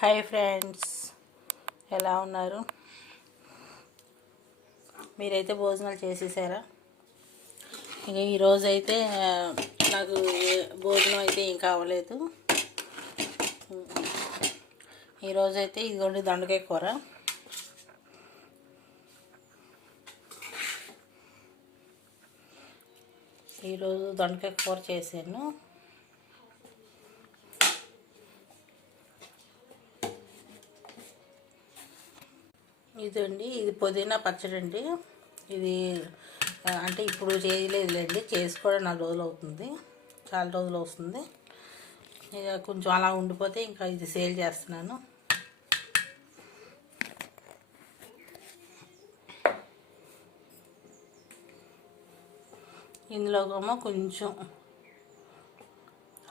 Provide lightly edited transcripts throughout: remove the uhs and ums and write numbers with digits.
Hi friends, ఎలా ఉన్నారు? మీరైతే భోజనాలు చేసేసారా? ఇక ఈరోజైతే నాకు భోజనం అయితే ఇంకా అవ్వలేదు. ఈరోజైతే ఇదిగోండి దొండకాయ కూర. ఈరోజు దొండకాయ కూర చేశాను. ఇదండి, ఇది పుదీనా పచ్చడి అండి. ఇది అంటే ఇప్పుడు చేయలేదులేండి, చేసి కూడా 4 రోజులు అవుతుంది, చాలా రోజులు వస్తుంది. ఇక కొంచెం అలా ఉండిపోతే ఇంకా ఇది సేల్ చేస్తున్నాను. ఇందులోకేమో కొంచెం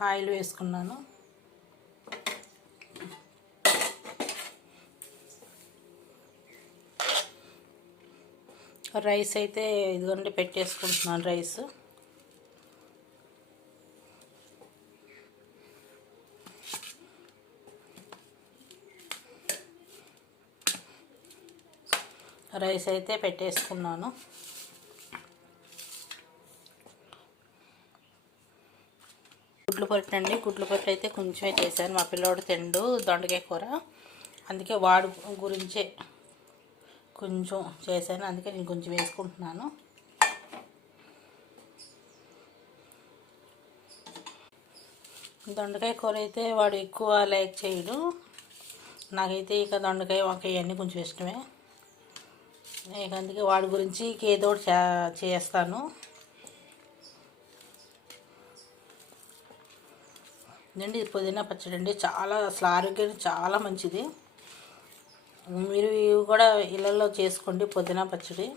ఆయిల్ వేసుకున్నాను. రైస్ అయితే ఇదిగోండి పెట్టేసుకుంటున్నాను. రైస్ అయితే పెట్టేసుకున్నాను. గుడ్లు పట్టండి, గుడ్లు పట్టు అయితే కొంచెమే చేశాను. మా పిల్లోడు తిండు దొండకాయ కూర, అందుకే వాడు గురించే కొంచెం చేశాను. అందుకే నేను కొంచెం వేసుకుంటున్నాను. దొండకాయ కూర అయితే వాడు ఎక్కువ లైక్ చేయడు. నాకైతే ఇక దొండకాయ వంకాయ అన్నీ కొంచెం ఇష్టమే. ఇక అందుకే వాడి గురించి ఏదో చేస్తాను. ఇదండి, ఇది పుదీనా పచ్చడి అండి. చాలా అసలు ఆరోగ్యానికి చాలా మంచిది. మీరు ఇవి కూడా ఇళ్ళల్లో చేసుకోండి, పుదీనా పచ్చడి.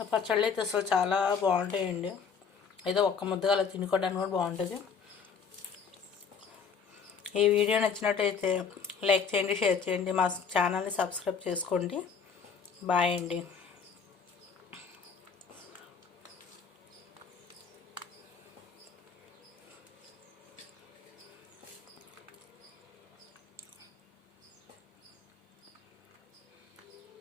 ఆ పచ్చళ్ళు అయితే అసలు చాలా బాగుంటాయండి. ఏదో ఒక్క ముద్దగా అలా తినుకోవడానికి కూడా బాగుంటుంది. ఈ వీడియో నచ్చినట్టయితే లైక్ చేయండి, షేర్ చేయండి, మా ఛానల్ని సబ్స్క్రైబ్ చేసుకోండి. బాయ్ అండి.